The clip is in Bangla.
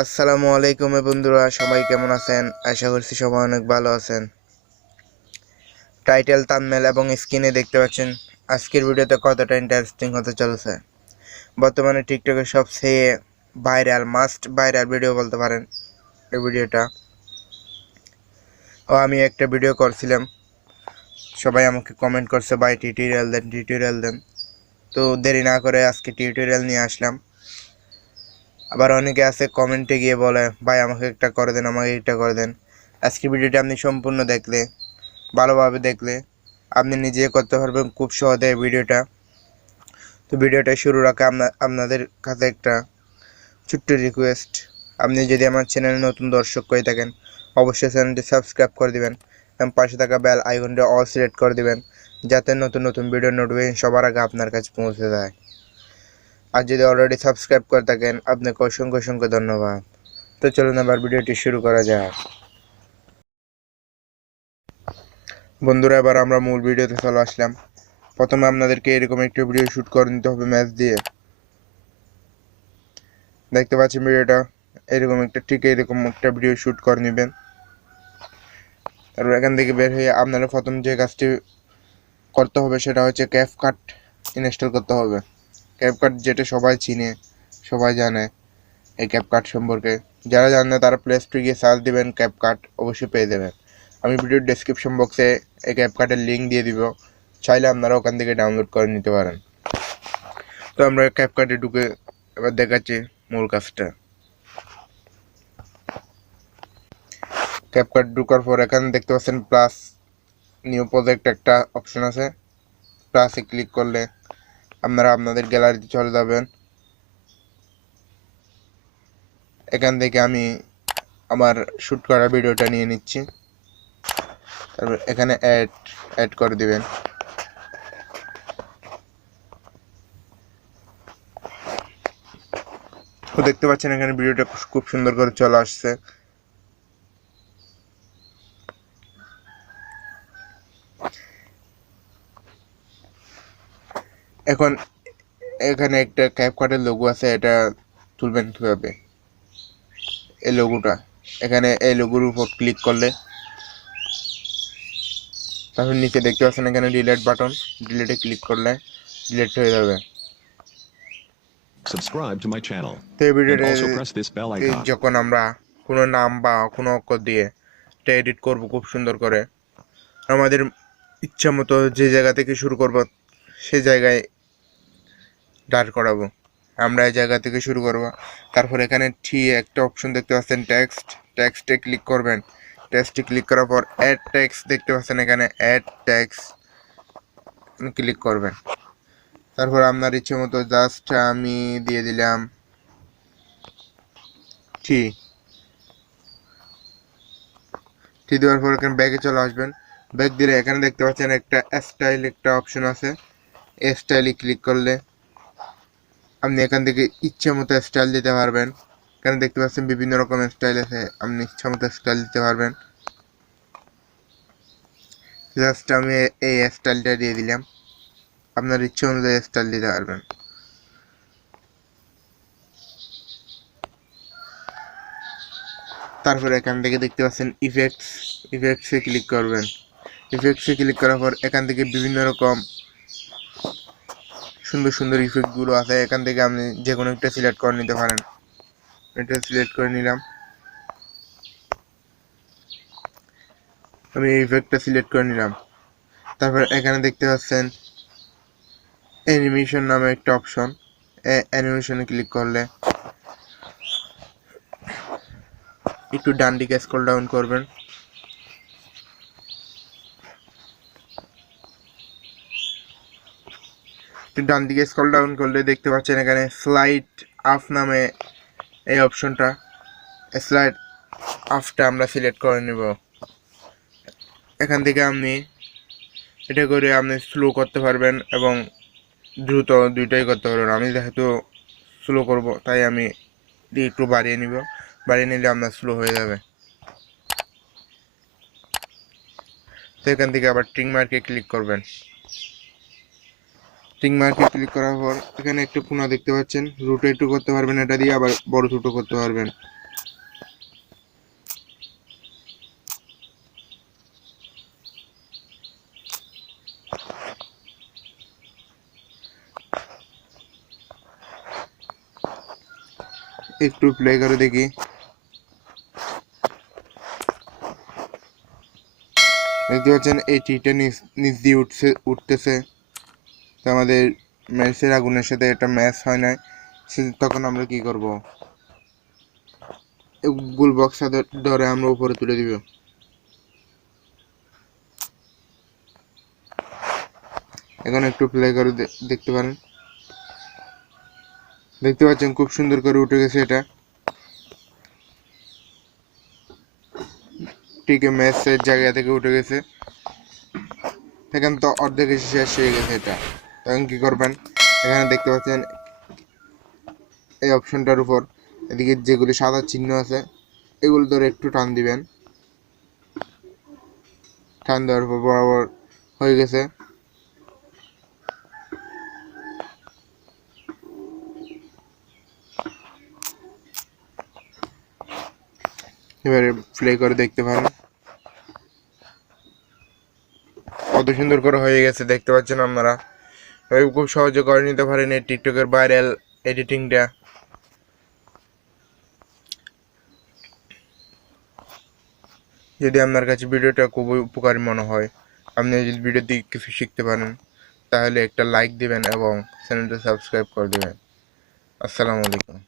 আসসালামু আলাইকুম বন্ধুরা, সবাই কেমন আছেন? আশা করছি সবাই অনেক ভালো আছেন। টাইটেল, থাম্বনেল এবং স্ক্রিনে দেখতে পাচ্ছেন আজকের ভিডিওতে কতটা ইন্টারেস্টিং হতে চলেছে। বর্তমানে টিকটকের সবচেয়ে ভাইরাল ভিডিও বলতে পারেন এই ভিডিওটা। আমি একটা ভিডিও করছিলাম, সবাই আমাকে কমেন্ট করছে ভাই টিউটোরিয়াল দেন। তো দেরি না করে আজকে টিউটোরিয়াল নিয়ে আসলাম। আবার অনেকে আছে কমেন্টে গিয়ে বলে ভাই আমাকে একটা করে দেন, আমাকে একটা করে দেন। আজকের ভিডিওটা আপনি সম্পূর্ণ দেখলে, ভালোভাবে দেখলে আপনি নিজে করতে পারবেন খুব সহজে ভিডিওটা। তো ভিডিওটা শুরু রাখা আপনাদের কাছে একটা ছোট্ট রিকোয়েস্ট, আপনি যদি আমার চ্যানেলে নতুন দর্শক হয়ে থাকেন অবশ্যই চ্যানেলটি সাবস্ক্রাইব করে দিবেন এবং পাশে থাকা বেল আইকনটি অল সিলেক্ট করে দিবেন, যাতে নতুন নতুন ভিডিও নোটিফিকেশন সবার আগে আপনার কাছে পৌঁছে যায়। আর যদি অলরেডি সাবস্ক্রাইব করে থাকেন আপনাকে অসংখ্য ধন্যবাদ। তো চলুন আবার ভিডিওটি শুরু করা যাক। বন্ধুরা, এবার আমরা মূল ভিডিওতে চলে আসলাম। প্রথমে আপনাদেরকে এরকম একটা ভিডিও শ্যুট করে নিতে হবে ম্যাচ দিয়ে। দেখতে পাচ্ছেন ভিডিওটা এরকম একটা ভিডিও শ্যুট করে নেবেন। তারপর এখান থেকে বের হয়ে আপনারা প্রথম যে কাজটি করতে হবে সেটা হচ্ছে ক্যাপকাট ইনস্টল করতে হবে। ক্যাপকাট যেটা সবাই চিনে, সবাই জানে এই ক্যাপকাট সম্পর্কে। যারা জানে না তারা প্লে স্টোরে গিয়ে সার্চ দিবেন, ক্যাপকাট অবশ্যই পেয়ে যাবেন। আমি ভিডিওর ডেসক্রিপশন বক্সে এই ক্যাপকাটের লিঙ্ক দিয়ে দিব, চাইলে আপনারা ওখান থেকে ডাউনলোড করে নিতে পারেন। তো আমরা ক্যাপকাটে ঢুকে এবার দেখাচ্ছি মূল কাজটা। ক্যাপকাট ঢুকার পর এখানে দেখতে পাচ্ছেন প্লাস নিউ প্রজেক্ট একটা অপশন আছে। প্লাসে ক্লিক করলে আপনারা আপনাদের গ্যালারিতে চলে যাবেন। এখান থেকে আমি আমার শ্যুট করা ভিডিওটা নিয়ে নিচ্ছি। তারপর এখানে অ্যাড করে দিবেন। তো দেখতে পাচ্ছেন এখানে ভিডিওটা খুব সুন্দর করে চলে আসছে। এখন এখানে একটা ক্যাপকাটের লোগো আছে, এটা তুলবেন কীভাবে? এই লোগোটা, এখানে এই লোগোর উপর ক্লিক করলে তারপর নিচে দেখতে পাচ্ছেন এখানে ডিলিট বাটন, ডিলিটে ক্লিক করলে ডিলিট হয়ে যাবে। Subscribe to my channel তো এই and ভিডিওতে also press this bell icon. যখন আমরা কোনো নাম বা কোনো অক্ষর দিয়ে এটা এডিট করব খুব সুন্দর করে, আমাদের ইচ্ছা মতো যে জায়গা থেকে শুরু করব সেই জায়গায় দাঁড় করাবো। আমরা এই জায়গা থেকে শুরু করব। তারপর এখানে একটা অপশন দেখতে পাচ্ছেন টেক্সটে ক্লিক করবেন। টেক্সটে ক্লিক করার পর অ্যাড টেক্সট দেখতে পাচ্ছেন, এখানে অ্যাড টেক্সট ক্লিক করবেন। তারপর আপনার ইচ্ছে মতো জাস্ট আমি দিয়ে দিলাম টি দেওয়ার পর এখানে ব্যাগে চলে আসবেন। ব্যাগ দিলে এখানে দেখতে পাচ্ছেন একটা স্টাইল একটা অপশন আছে। এই স্টাইলে ক্লিক করলে আপনি এখান থেকে ইচ্ছে মতো স্টাইল দিতে পারবেন। এখানে দেখতে পাচ্ছেন বিভিন্ন রকমের স্টাইল আছে, আপনি ইচ্ছা মতো স্টাইল দিতে পারবেন। জাস্ট আমি এই স্টাইলটা দিয়ে দিলাম, আপনার ইচ্ছে অনুযায়ী স্টাইল দিতে পারবেন। তারপর এখান থেকে দেখতে পাচ্ছেন ইফেক্টসে ক্লিক করবেন। ইফেক্টসে ক্লিক করার পর এখান থেকে বিভিন্ন রকম সুন্দর ইফেক্টগুলো আছে, এখান থেকে আপনি যে কোনো একটা সিলেক্ট করে নিতে পারেন। এটা সিলেক্ট করে নিলাম, আমি এই ইফেক্টটা সিলেক্ট করে নিলাম। তারপর এখানে দেখতে পাচ্ছেন অ্যানিমেশন নামে একটা অপশন, অ্যানিমেশনে ক্লিক করলে একটু ডান দিকে স্ক্রল ডাউন করবেন। ডান দিকে স্ক্রল ডাউন করলে দেখতে পাচ্ছেন এখানে স্লাইড আপ নামে এই অপশনটা। স্লাইড আপটা আমরা সিলেক্ট করে নেব। এখান থেকে আপনি এটা করে আপনি স্লো করতে পারবেন এবং দ্রুত, দুইটাই করতে পারবেন। আমি যেহেতু স্লো করব তাই আমি একটু বাড়িয়ে নিব, বাড়িয়ে নিলে আপনার স্লো হয়ে যাবে। তো এখান থেকে আবার টিক মার্কে ক্লিক করবেন। টিক মার্কে ক্লিক করার পর এখানে একটা কোণা দেখতে পাচ্ছেন, রোটেটও করতে পারবেন এটা দিয়ে, আবার বড় ছোটো করতে পারবেন। একটু প্লে করে দেখি। দেখতে পাচ্ছেন এই টিটা নিচ দিয়ে উঠতেছে। তো আমাদের ম্যাচের আগুনের সাথে একটা ম্যাচ হয় নাই, তখন আমরা কি করব, গুল বক্সা ধরে আমরা উপরে তুলে দিব। এখন একটু প্লে করে দেখতে পারেন। দেখতে পাচ্ছেন খুব সুন্দর করে উঠে গেছে এটা। টিকে ম্যাচের জায়গা থেকে উঠে গেছে। এখানে তো অর্ধেক শেষ হয়ে গেছে এটা। তখন কি করবেন, এখানে দেখতে পাচ্ছেন এই অপশনটার উপর এদিকে যেগুলি সাদা চিহ্ন আছে এগুলো ধরে একটু টান দিবেন। টান দেওয়ার পর বরাবর হয়ে গেছে। এবারে প্লে করে দেখতে পারেন কত সুন্দর করে হয়ে গেছে। দেখতে পাচ্ছেন আপনারা, খুব সহজে করে নিতে পারেন এই টিকটকের ভাইরাল এডিটিংটা। যদি আপনার কাছে ভিডিওটা খুবই উপকারী মনে হয়, আপনি যদি ভিডিও থেকে কিছু শিখতে পারেন, তাহলে একটা লাইক দিবেন এবং চ্যানেলটা সাবস্ক্রাইব করে দেবেন। আসসালামু আলাইকুম।